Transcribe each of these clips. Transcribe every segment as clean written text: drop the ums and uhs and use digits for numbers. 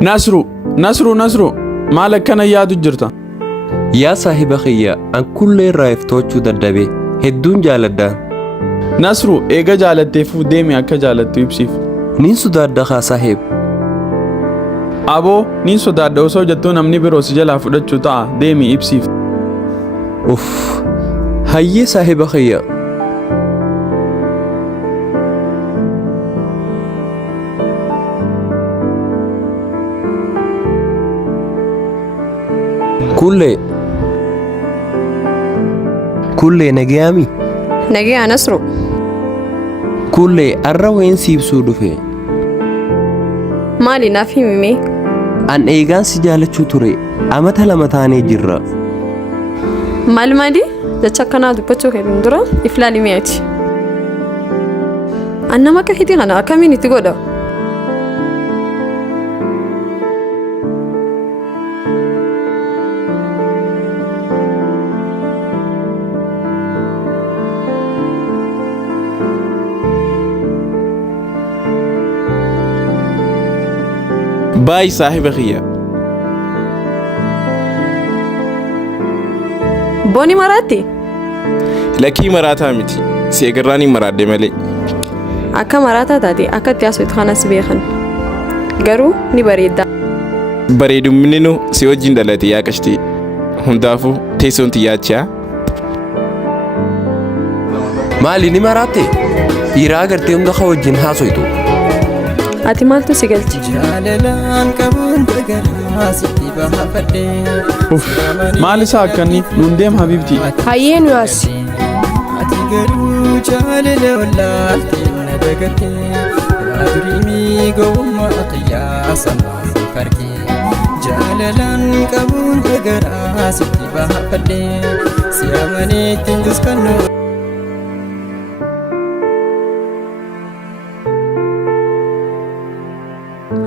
Nasru maal akkana yaadu jirta? Yaa saahiba khiyya an kullee raayiftochuu dadhabe hedduun jaaladha. Nasru eega jaalatteefuu deemi akka jaalattu ibsiif. Nin sodaadha haa saahib. Aboo nin sodaadha osoo jettuu namni biroo si jalaa fudhachuu ta'a deemi ibsiif. Hayyee saahiba khiyya. Kullee nagayami? Nagaya Nasru. Kullee arra wayin siibsuu dhufe. Maali naaf himi? An eegaan si jaalachuu ture amata lama taanee jirra. Maal maali? Jecha akkanaa dubbachuu keetiin dura iflaali mi'aati. An nama akka hidhi kana akkamiin itti godha? باي صاحب خيا بوني مراتي لكي مراتا متي سيقراني مرات دي ملي أكا مراتا تاتي أكا تياسو يتخانا سبيخن غرو ني بريدو منينو سيو جندالتي يا كشتي هندافو تيسون تياتشا مالي ني مراتي يراغرتي هندا خوجين هاسويتو ati maaltu si galchi? Maal isaa akkanii nuun deem habibti? Hayyee nu as. Ati garuu jaalala wallaaltee na dagattee aduriimii gowwummaa qiyyaasa maasii farkee jaalalaan qabuun dagaraa sitti baafadhee si amanee ittiin duskannoo.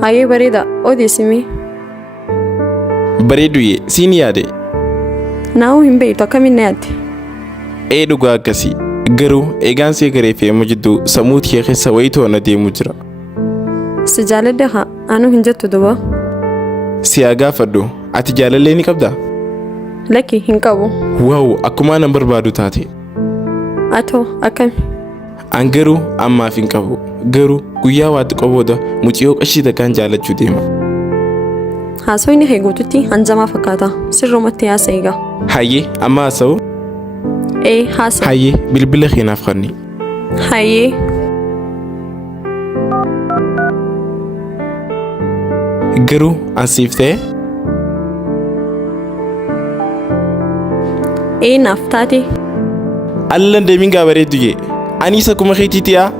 Hayyee bareeda odeessimi. Bareeduye siin yaade. Naawu hin beektu akkamiin na yaadde? Dhugaa akkasii garuu eegaan see garee fi immoo jidduu sammuu kee keessa wayii to'ana deemu jira. Si jaaladha haa anu hin jettu duba. Si haa gaafadhu ati jaalallee ni qabdaa? Lakki hin qabu. Waaw akkuma nan barbaadu taate. Atoo akkami? An garuu ammaaf hin qabu garuu guyyaa waatti qabooda muciyoo qashii takkaan jaalachuu deema. Haasawni heeguututti hanjamaa fakkaata sirrumatti haasa eega. Hayyee amma haasa'u? Haasa. Hayyee bilbila keenaaf kanni. Hayyee. Garuu ansiif ta'e? Naaf taate. Allan deemin gaa bareeddu jee. Ani isa kuma keetiitiyaa?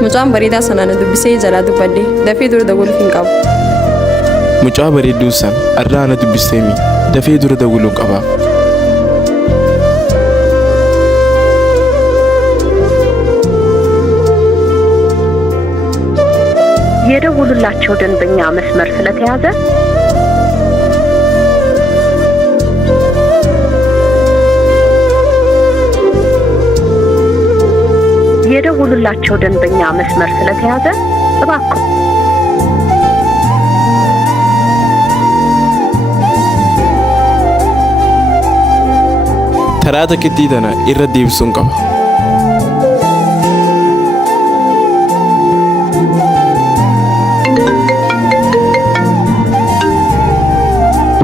Mucaan bareedaa sanaan dubbisee jalaa dubbadde dafee dura dawwaluuf hin qabu. Mucaa bareedduu san arraa na dubbisteemi dafee dura dawwaluu qaba. የደውሉላቸው ደንበኛ መስመር ስለተያዘ የደውሉላቸው ደንበኛ መስመር ስለተያዘ እባክዎ ተራተ ክትቲተና irra deebisuun qaba.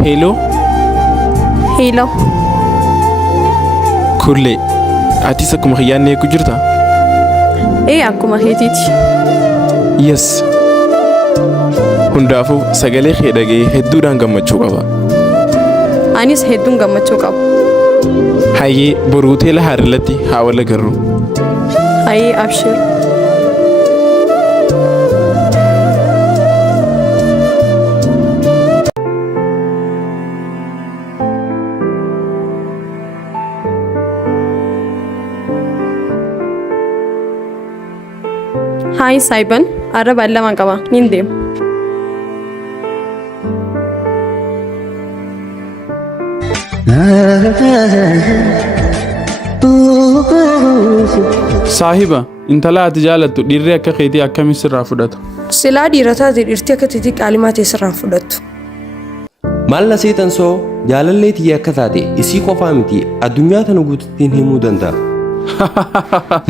Hello. Kullee ati isa kuma xiyyaannee ku jirta? Akkuma keetiiti. Yes. Hundaafuu sagalee kee dhagee hedduudhaan gammachuu qaba. Anis hedduun gammachuu qaba. Hayyee boruu teela haadhalatti haa wal agarru. Hayyee abshir. Hai Saiban, arra balla man qaba, nin deema. Saahiba, intala ati jaalattu dhiirri akka keetii akkamiin sirraa fudhata? Silaa dhiira taate dhiirtii akka tiitii qaalimaa ta'e sirraa fudhattu. Maal na seetan soo jaalallee tiyya akka taate isii qofaa miti addunyaa tana guututtiin himuu danda'a.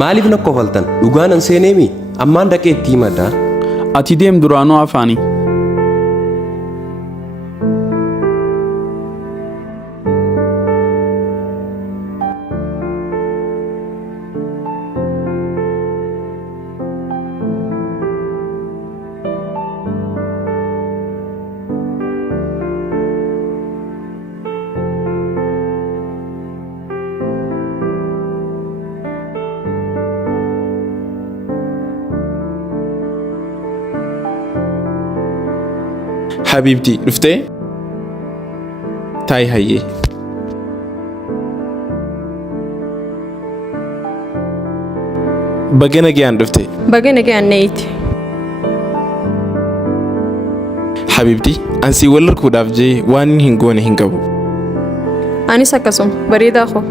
Maaliif na kofaltan? Dhugaan an seeneemi ammaan dhaqee itti himadha. Ati deem duraanuu afaanii. Habibti dhuftee? Taa'ii hayyee. Baga nagayaan dhufte. Baga nagayaan neeyti. Habibti ansii wal arguudhaaf jee waan hin goone hin qabu. Anis akkasuma bareedaa koo.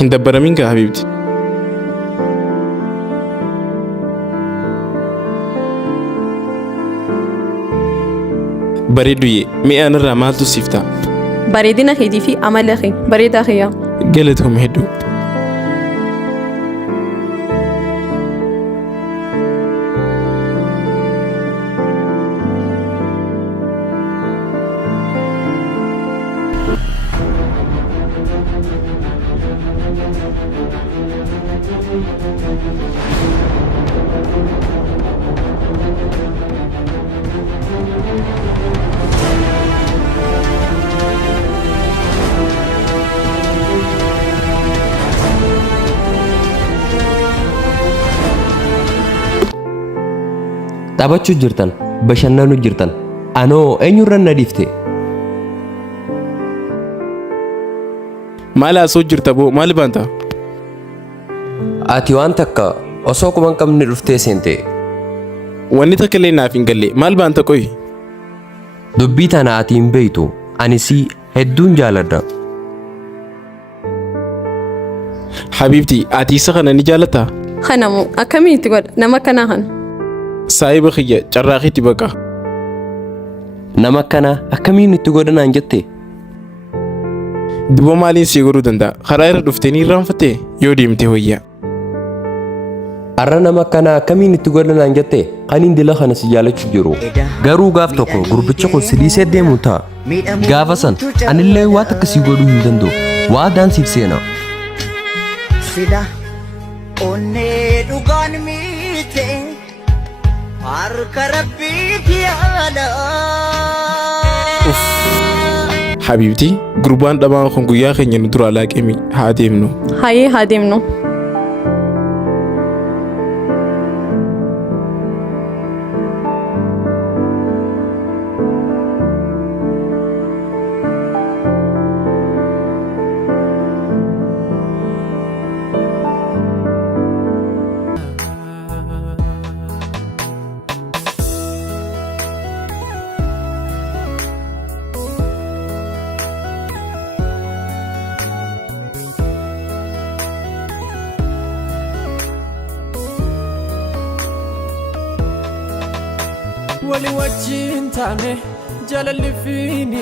Hin dabbaramin gaa Habibti. Bareeduyyee mi'a irraa maaltu siif ta'a? Bareedina keetii fi amala kee bareedaa kiyyaa. Galatoom hedduu. Taphachuu jirtan, bashannanuu jirtan. Anoo eenyurra na dhiifte? Maal haasoo jirta boo maal baanta? Ati waan takka osoo quban qabne dhuftee seente. Wanni takka illee naaf hin galle maal baanta qoyi? Dubbii tana ati hin beektu anisii hedduun jaaladha. Habibti ati isa kana ni jaalattaa? Kanamoo akkamiin itti godha nama akkanaa kana? Saahiba kiyya carraaqiitti baqa. Nama akkana akkamiin itti godhanaan jette? Duba maaliin sii godhuu danda'a? Karaa irra dhuftee ni irraanfattee yoo deemtee wayyaa. Arra nama akkana akkamiin itti godhanaan jette? Kan indila kana si jaalachuu jiru. Garuu gaaf tokko gurbicha kun si dhiisee deemu ta'a. Gaafa san anillee waan akkasii godhuu hin danda'u. Waadaan siif seena. Sida onnee dhugaan miite harka rabbiif yaala. Habibti gurbaan dhabaan kun guyyaa keenya nu dura laaqemi haa deemnu. Hayyee haa deemnu. wali wajjin taane jaalalli fiinine.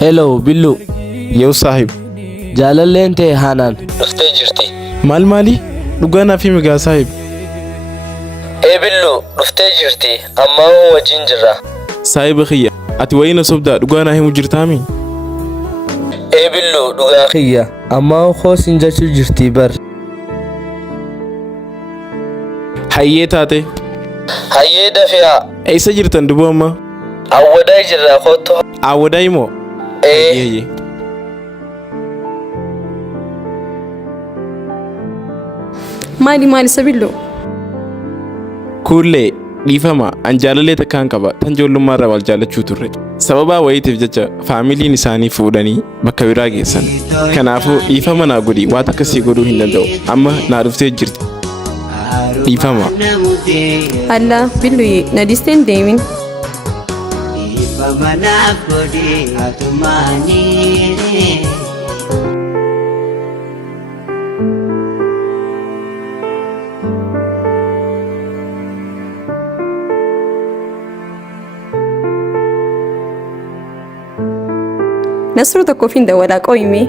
Hello Billu. Yoo saahib. Jaalalleen ta'e haanaan dhuftee jirti. Maali dhugaa naaf himi gaa saahib. Billu dhuftee jirti amma wajjin jirra. Saahiba kiyya ati wayina sobdaa dhugaa naa himu jirtaami? Billu dhugaa kiyya amma hoosin jechuu jirti bar. Hayyee taate. Hayyee dafee. Eessa jirtan duba amma? Awwadaa jirra kottu. Awwadaa imo? Hayyee. maali isa billuu? Kuullee dhiifama an jaalalee takkaan qaba tan ijoollummaarraa wal jaallachuu turre. Sababaa wayiitiif jecha faamiliin isaanii fuudhanii bakka biraa geessan. Kanaafuu dhiifama naa godhi waan akkasii godhuu hin danda'u. Amma naa dhuftee jirti. Dhiifama. Allaa billuu na disteen deemin. Dhiifama naaf godhi atumaanii. Nasruu tokkoof hin dawalaa qoyime.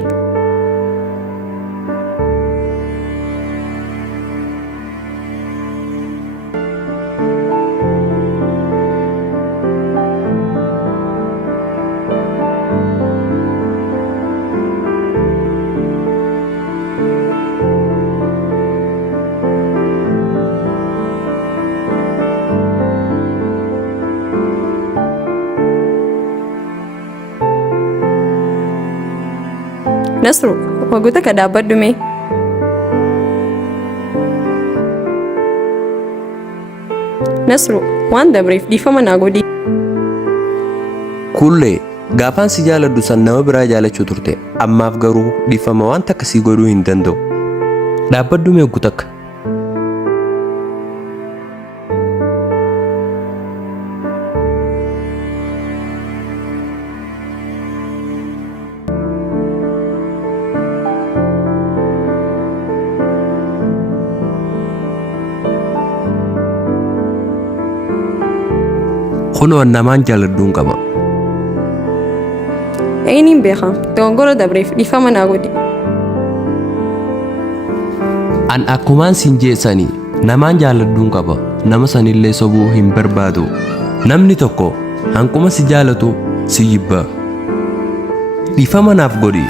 Nasru, wagoota ka dhaabbadhume. Nasru, waan dabreef dhiifama naa godhi. Kullee gaafaan si jaaladhu san nama biraa jaalachuu turte. Ammaaf garuu dhiifama waan akkasii godhuu hin danda'u. Dhaabbadhume oggu takka. Kunoo namaan jaaladhuun qaba. Eeniin beeka, dogongora dabreef dhiifama naa godhi. An akkumaan siin jeessanii namaan jaaladhuun qaba. Nama sanillee sobuu hin barbaadu. Namni tokko hanquma si jaalatu si jibba. Dhiifama naaf godhi.